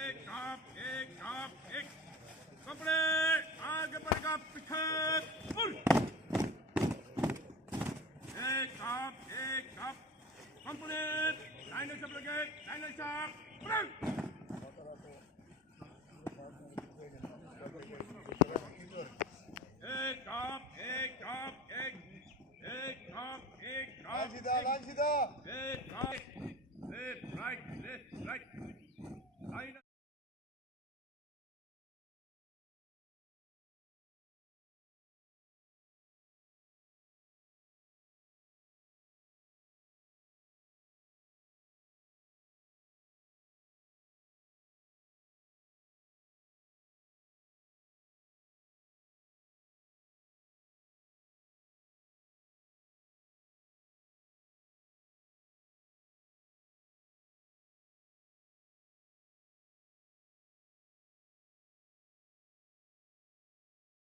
एक कपड़े आगे बढ़ेगा पीछे एक कंप्लीट लाइन सब लगे लाइन